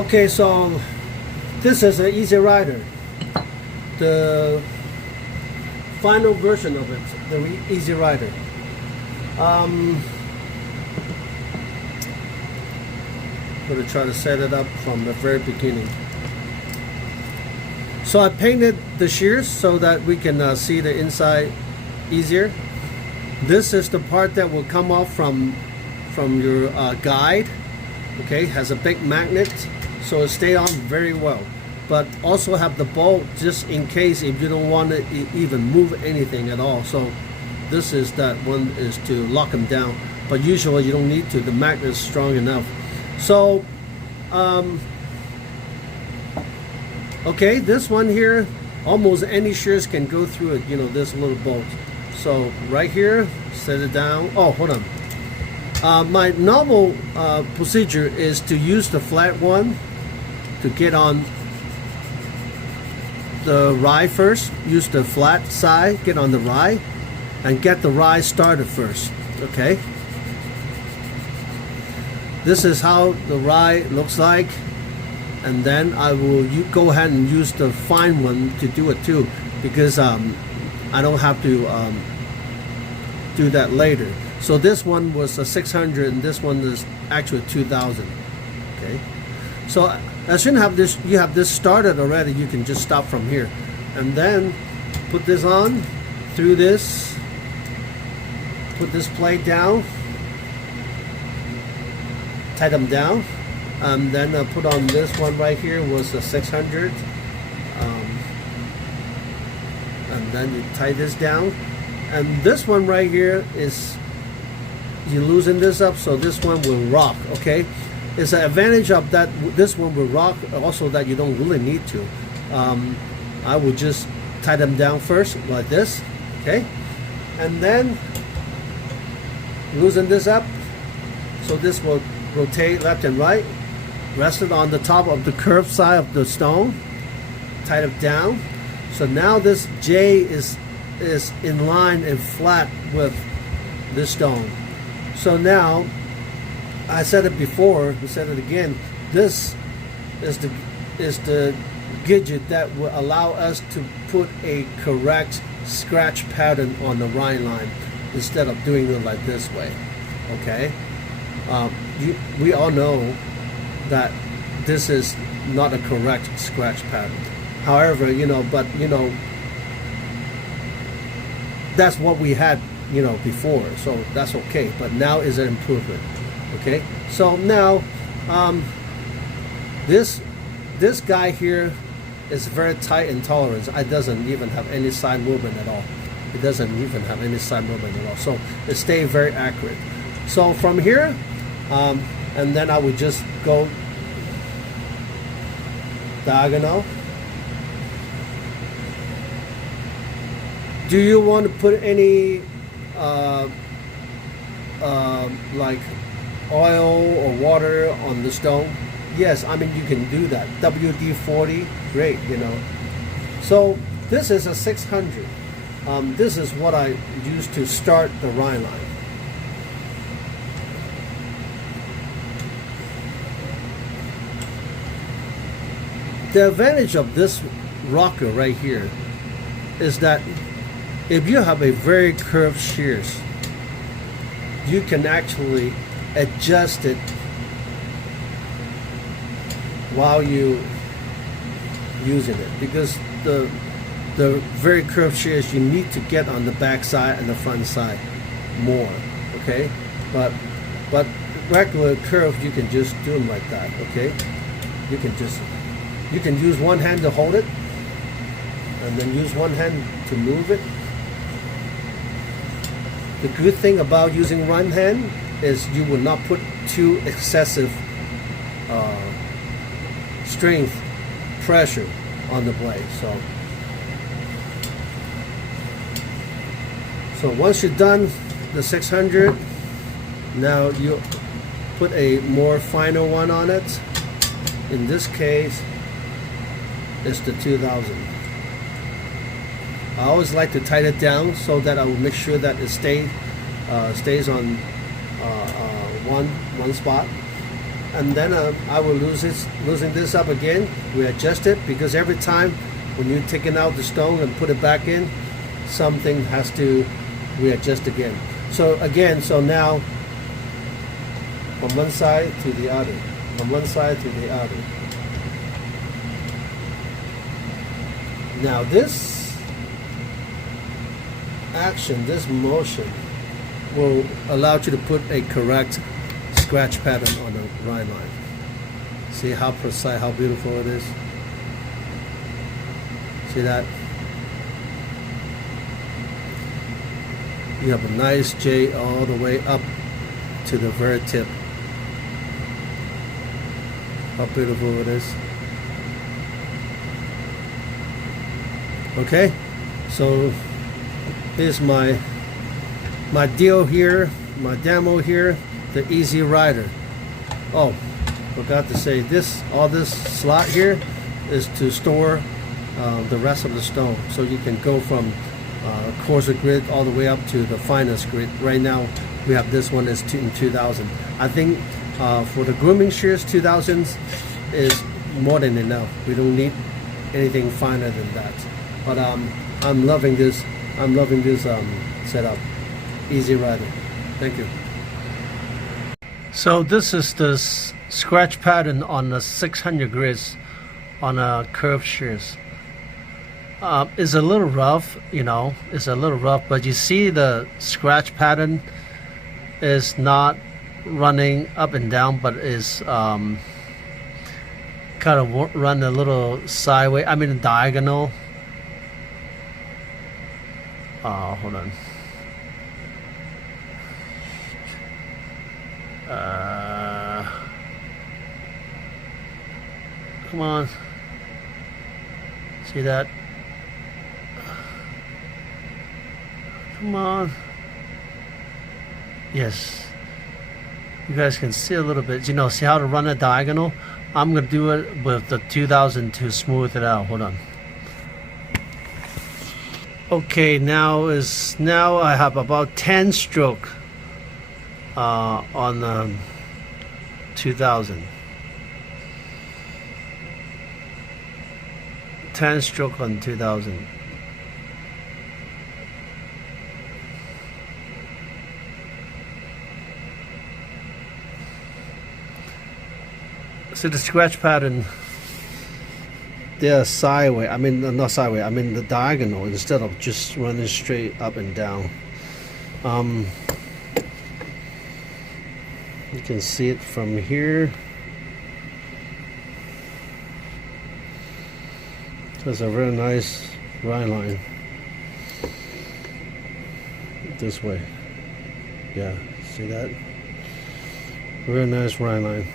Okay, so this is an EasyRider, the final version of it, the EasyRider. I'm going to try to set it up from the very beginning. So I painted the shears so that we can see the inside easier. This is the part that will come off from your guide. Okay, has a big magnet, so it stay on very well. But also have the bolt just in case if you don't want to even move anything at all. So this is that one is to lock them down. But usually you don't need to. The magnet is strong enough. So okay, this one here, almost any shears can go through it. You know, this little bolt. So right here, set it down. Oh, hold on. My normal procedure is to use the flat one to get on the ride first. Use the flat side, get on the ride, and get the ride started first. Okay. This is how the ride looks like, and then I will go ahead and use the fine one to do it too, because I don't have to do that later. So this one was a 600 and this one is actually 2000. Okay, so as soon as you have this started already, you can just stop from here and then put this on through this, put this plate down, tighten them down, and then put on this one right here was a 600, and then you tie this down, and this one right here is you loosen this up, so this one will rock. Okay, it's an advantage of that this one will rock, also that you don't really need to. I will just tie them down first like this. Okay, and then loosen this up so this will rotate left and right, rest it on the top of the curved side of the stone, tie it down. So now this J is in line and flat with this stone. So now, I said it before, I said it again, this is the gadget that will allow us to put a correct scratch pattern on the ride line instead of doing it like this way. Okay? We all know that this is not a correct scratch pattern. However, you know, that's what we had, you know, before, so that's okay, but now is an improvement. Okay, so now this guy here is very tight in tolerance. It doesn't even have any side movement at all. It doesn't even have any side movement at all, so it stays very accurate. So from here, and then I would just go diagonal. Do you want to put any like oil or water on the stone? Yes, I mean you can do that. WD-40, great, you know. So this is a 600. This is what I use to start the ride line. The advantage of this rocker right here is that if you have a very curved shears, you can actually adjust it while you using it, because the very curved shears, you need to get on the back side and the front side more. Okay, but regular curve, you can just do them like that. Okay, you can use one hand to hold it and then use one hand to move it. The good thing about using one hand is you will not put too excessive strength, pressure on the blade. So once you're done the 600, now you put a more finer one on it. In this case, it's the 2000. I always like to tighten it down so that I will make sure that it stays on one spot. and then I will loosen this up again, readjust it, because every time when you're taking out the stone and put it back in, something has to readjust again. So now from one side to the other, from one side to the other. Now this action, this motion will allow you to put a correct scratch pattern on the ride line. See how precise, how beautiful it is? See that? You have a nice J all the way up to the very tip. How beautiful it is. Okay, so here's my deal here, my demo here, the EasyRider. Oh, forgot to say this, all this slot here is to store the rest of the stone, so you can go from coarser grit all the way up to the finest grit. Right now we have this one is in 2000. I think for the grooming shears, 2000s is more than enough. We don't need anything finer than that. But I'm loving this. I'm loving this setup. EasyRider. Thank you. So this is the scratch pattern on the 600 grits on a curved shears. It's a little rough, you know. It's a little rough, but you see the scratch pattern is not running up and down, but is kind of run a little sideways. I mean diagonal. Hold on. Come on. See that? Come on. Yes. You guys can see a little bit. You know, see how to run a diagonal? I'm going to do it with the 2000 to smooth it out. Hold on. Okay, now I have about 10 stroke on the 2000. 10 stroke on 2000. So the scratch pattern, they're sideways. I mean, not sideways. I mean the diagonal instead of just running straight up and down. You can see it from here. That's a very nice ride line. This way. Yeah, see that? Very nice ride line.